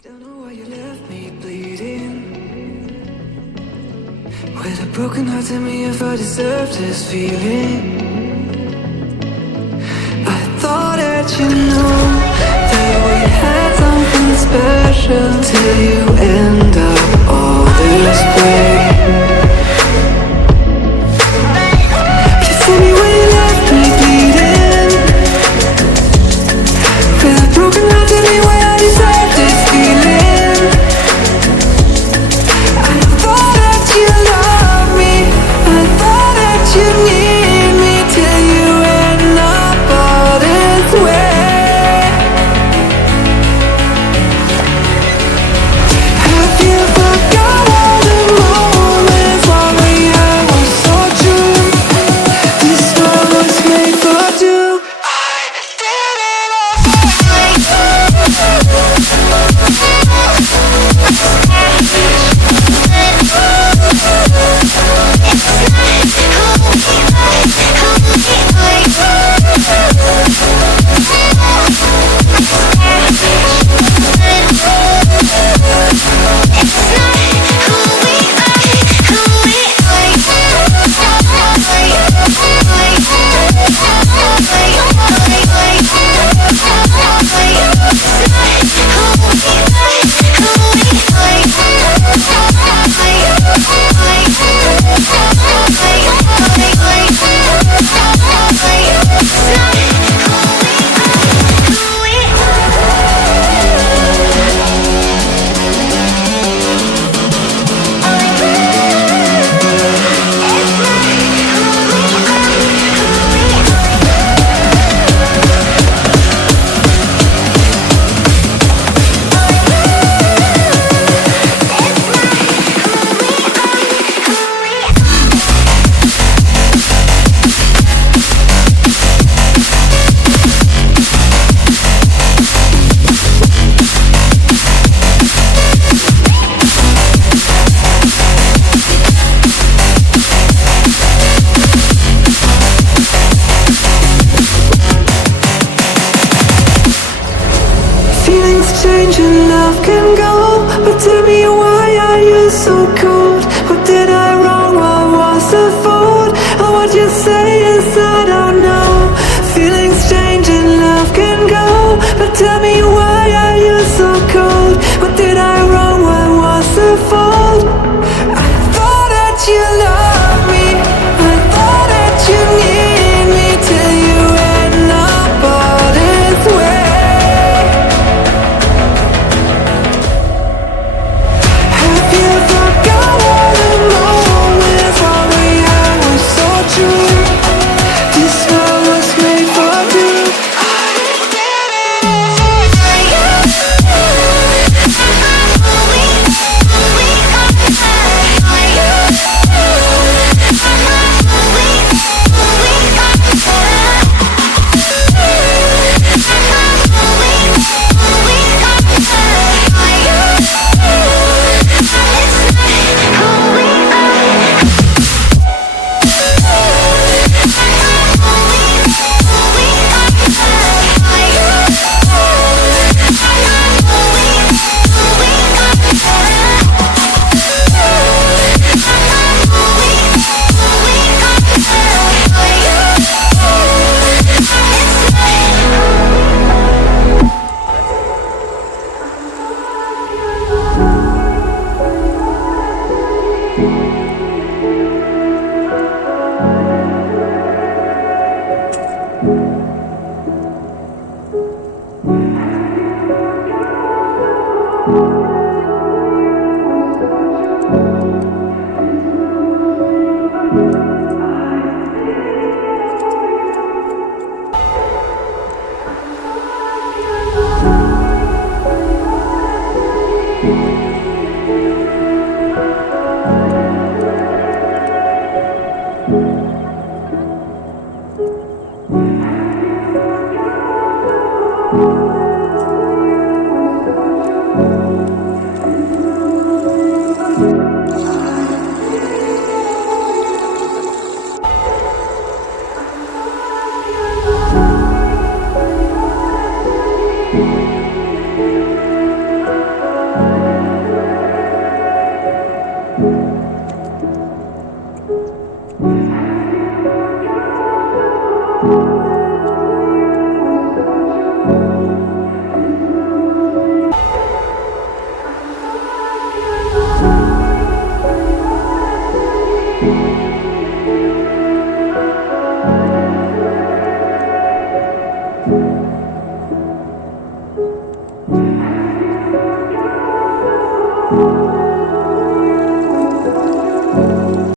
Don't know why you left me bleeding. With a broken heart, tell me if I deserve this feeling. I thought that you know that we had something special till you end up all this way. Please tell me why you left me bleeding. With a broken heart, tell me why I deserve this feeling. I thought that you loved me, I thought that you need me till you end up all this way. Have you forgot all the moments while we had was so true? This world was made for two. I did it change and love can go, but tell me why are you so cold? What did I wrong? What was the fault? Or what you say is I don't know. Feelings change and love can go, but tell me why are you so cold? What did I wrong? What was the fault? I thought that you loved me, I thought that you need me till you end up all this way. you.